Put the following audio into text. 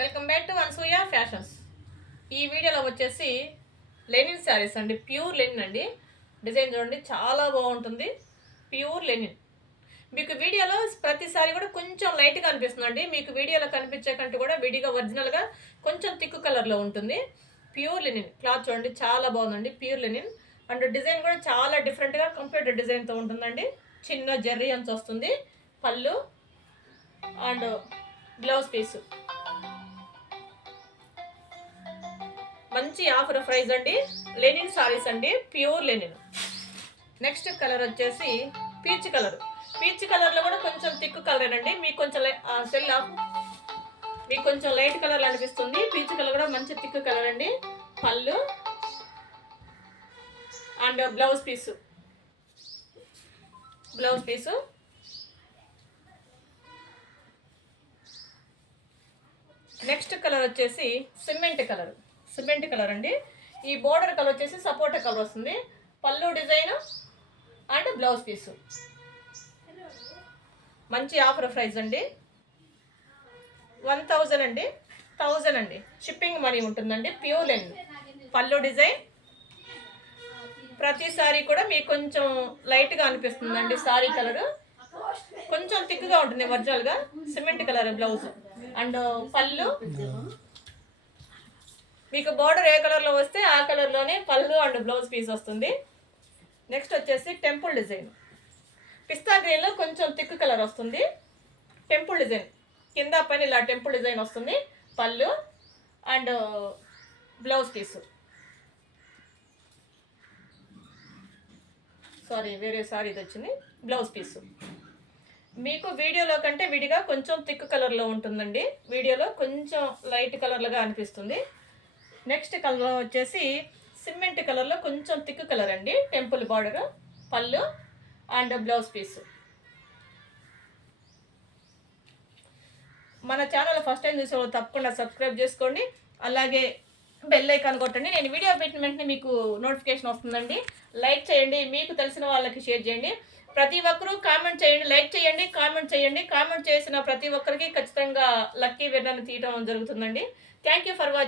Welcome back to Anasuya fashions. ఈ వీడియోలో వచ్చేసి లెనిన్ శారీస్ అండి, ప్యూర్ లెనిన్ అండి. డిజైన్ చూడండి, చాలా బాగుంటుంది. Pure linen. మీకు వీడియోలో ప్రతిసారి కూడా కొంచెం లైట్గా అనిపిస్తుందండి. మీకు వీడియోలో కనిపించే కంటే కూడా విడిగా ఒరిజినల్గా కొంచెం థిక్ కలర్లో ఉంటుంది. ప్యూర్ లెనిన్ క్లాత్ చూడండి, చాలా బాగుందండి. ప్యూర్ లెనిన్ అండ్ డిజైన్ కూడా చాలా డిఫరెంట్గా కంప్యూటర్ డిజైన్తో ఉంటుందండి. చిన్న జెర్రీ అంచు వస్తుంది. పళ్ళు అండ్ బ్లౌజ్ పీసు. మంచి ఆఫర్ ప్రైస్ అండి. లెనిన్ సారీస్ అండి, ప్యూర్ లెనిన్. నెక్స్ట్ కలర్ వచ్చేసి పీచ్ కలర్. పీచ్ కలర్లో కూడా కొంచెం థిక్ కలర్ అండి. మీకు కొంచెం సెల్ ఆఫ్, మీకు కొంచెం లైట్ కలర్ అనిపిస్తుంది. పీచ్ కలర్ కూడా మంచి థిక్ కలర్ అండి. పళ్ళు and blouse piece. Blouse piece next colour వచ్చేసి సిమెంట్ కలర్. సిమెంట్ కలర్ అండి. ఈ బోర్డర్ కలర్ వచ్చేసి సపోటా కలర్ వస్తుంది. పళ్ళు డిజైన్ అండ్ బ్లౌజ్ పీసు. మంచి ఆఫర్ ప్రైస్ అండి. 1000 అండి, 1000 అండి. షిప్పింగ్ మనీ ఉంటుందండి. Pure linen. పళ్ళు డిజైన్. ప్రతిసారి కూడా మీకు కొంచెం లైట్గా అనిపిస్తుందండి. సారీ కలర్ కొంచెం థిక్గా ఉంటుంది ఒరిజినల్గా. సిమెంట్ కలర్ బ్లౌజ్ అండ్ పళ్ళు. మీకు బార్డర్ ఏ కలర్లో వస్తే ఆ కలర్లోనే పళ్ళు అండ్ బ్లౌజ్ పీస్ వస్తుంది. నెక్స్ట్ వచ్చేసి టెంపుల్ డిజైన్. పిస్తా గ్రీన్లో కొంచెం థిక్ కలర్ వస్తుంది. టెంపుల్ డిజైన్ కింద పైన ఇలా టెంపుల్ డిజైన్ వస్తుంది. పళ్ళు అండ్ బ్లౌజ్ పీసు. వేరే సారీ ఇది వచ్చింది. బ్లౌజ్ పీసు మీకు వీడియోలో కంటే విడిగా కొంచెం థిక్ కలర్లో ఉంటుందండి. వీడియోలో కొంచెం లైట్ కలర్లుగా అనిపిస్తుంది. నెక్స్ట్ కలర్ వచ్చేసి సిమెంట్ కలర్లో కొంచెం థిక్ కలర్ అండి. టెంపుల్ బార్డర్, పళ్ళు అండ్ బ్లౌజ్ పీసు. మన ఛానల్ ఫస్ట్ టైం చూసే వాళ్ళు తప్పకుండా సబ్స్క్రైబ్ చేసుకోండి. అలాగే బెల్ ఐకాన్ కొట్టండి. నేను వీడియో పెట్టిన వెంటనే మీకు నోటిఫికేషన్ వస్తుందండి. లైక్ చేయండి, మీకు తెలిసిన వాళ్ళకి షేర్ చేయండి. ప్రతి ఒక్కరూ కామెంట్ చేయండి, లైక్ చేయండి, కామెంట్ చేయండి. కామెంట్ చేసిన ప్రతి ఒక్కరికి ఖచ్చితంగా లక్కీ విన్నర్ని తీయడం జరుగుతుందండి. Thank you for watching.